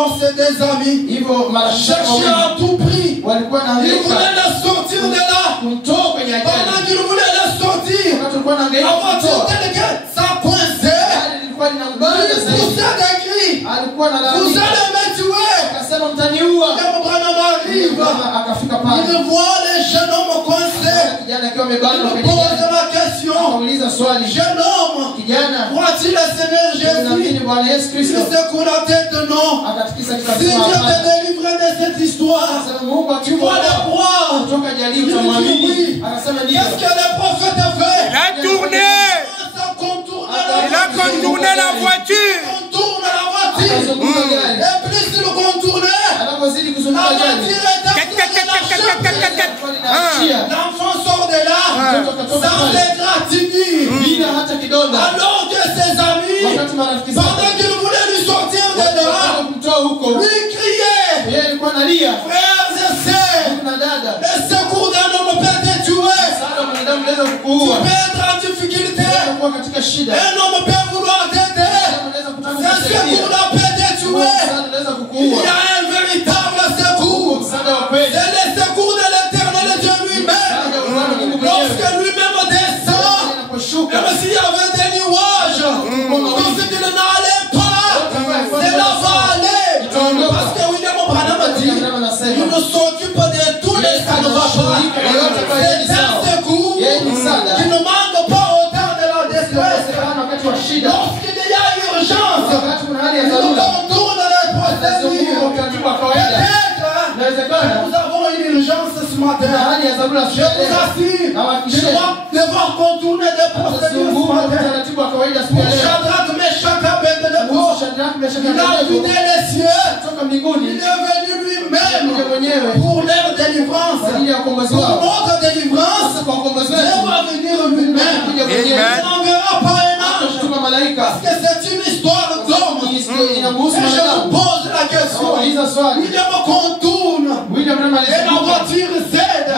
alors c'est des amis. Cherchaient à tout prix. Ils voulaient la sortir de là. Pendant qu'ils voulaient la sortir, la voiture telle que ça coincait. Il poussait des cris. Vous allez me tuer. Mon Branham arrive. Il voit les jeunes hommes coincés. Il pose la question. Jeune homme, crois-tu le Seigneur Jésus? Il secoue la tête, non. Si Dieu te délivre de cette histoire, tu vas le croire. Il dit oui. Qu'est-ce que le prophète a fait? Il a tourné. Il a contourné la voiture. Et plus il contournait, la voiture était l'enfant sort de là sans égratigner. Alors que ses amis, pendant qu'ils voulaient lui sortir de là, lui criaient: frères et sœurs, le secours d'un homme peut te tuer. Tu peux être en difficulté. Un homme peut vouloir t'aider. Ce secours-là peut te tuer. Il y a un véritable secours. C'est le secours de l'Éternel Dieu lui-même. Lorsque lui-même descend, même s'il y avait des nuages, tout ce qu'il n'allait pas, c'est la vallée. Parce que William Branham a dit, il nous s'occupe de tous les ça ne va pas. C'est un secours qui ne manque pas au temps de la détresse. Lorsqu'il y a urgence, il nous contourne les procédures. Peut-être nous avons une urgence ce matin. Je vous assure, je dois devoir contourner des procédures ce matin. Pour Shadrach, Meshach, Abednego, il a vidé les cieux. Il est venu lui-même pour leur délivrance. Pour notre délivrance, Dieu va venir lui-même. Il n'enverra pas un ange. Parce que c'est une histoire d'homme. Et je vous pose la question. Il me contourne. Et la voiture cède.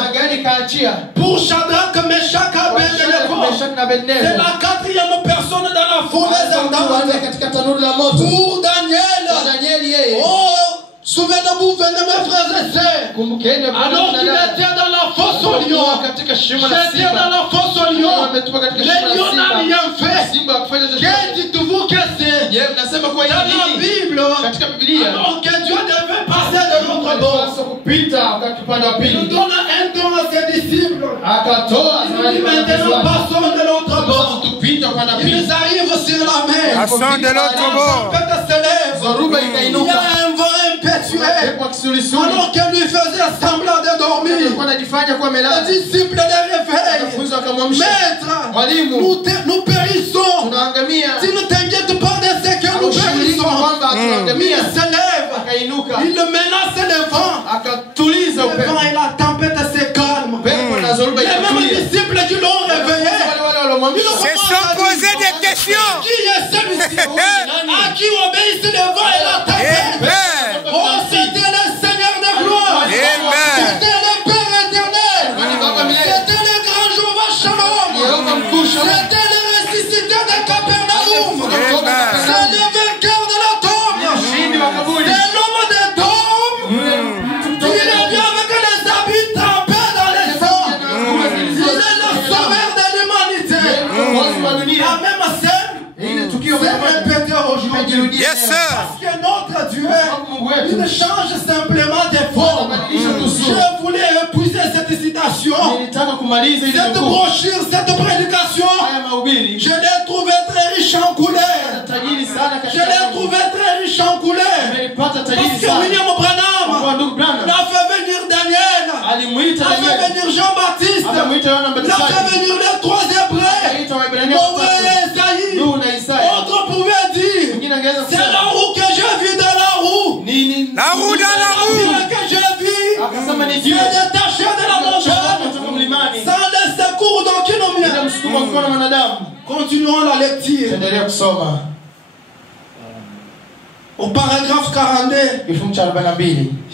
Pour Shadrach, Meshach, Abednego, c'est la quatrième personne dans la fournaise ardente. Pour Daniel. Oh, souvenez-vous, venez mes frères et sœurs. Alors qu'il était dans la fosse au lion. J'étais dans la fosse au lion. Le lion n'a rien fait. Que dites-vous que c'est? Dans la Bible, alors que Dieu devait passer de l'autre bord, il nous donne un don à ses disciples. Il dit maintenant passons de l'autre bord. Ils arrivent sur la mer. Passons de l'autre bord. Il y a un vent impétueux. Alors qu'elle lui faisait semblant de dormir, les disciples les réveillent. Maître, nous périssons. Si ne t'inquiète pas de ce que nous périssons. Il se lève. Il menace le vent. Le vent et la tempête se calment. Les mêmes disciples qui l'ont réveillé se sont posés des questions. Qui est celui-ci? À qui obéissent le vent et la tempête? Oh, c'était le Seigneur de gloire. C'était le Père éternel. C'était le grand Jéhovah Shalom. C'était le ressuscité de Capernaum. C'est le vainqueur de la tombe. C'est l'homme des tombes. Il est bien avec les habits trempés dans les sangs. Il est le sauveur de l'humanité. La même scène, c'est répété aujourd'hui. Yes, sir. Parce que notre Dieu, il change simplement des formes. Je voulais épuiser cette citation, cette brochure, cette prédication. Je l'ai trouvé très riche en couleurs. Je l'ai trouvé très riche en couleurs. Parce que William Branham l'a fait venir Daniel, l'a fait venir Jean-Baptiste, l'a fait venir les trois Hébreux, Noé et Esaïe. Autre pouvait dire, c'est la roue que j'ai vue dans la roue. La roue dans la roue. Que j'ai vu, Dieu est détaché de la montagne, sans le secours d'aucune homme. Continuons la lecture. Au paragraphe 42,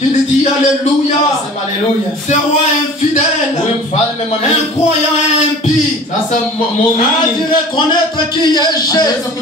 il dit Alléluia. Ce roi infidèle, incroyant et impie, a dû reconnaître qui est Jésus.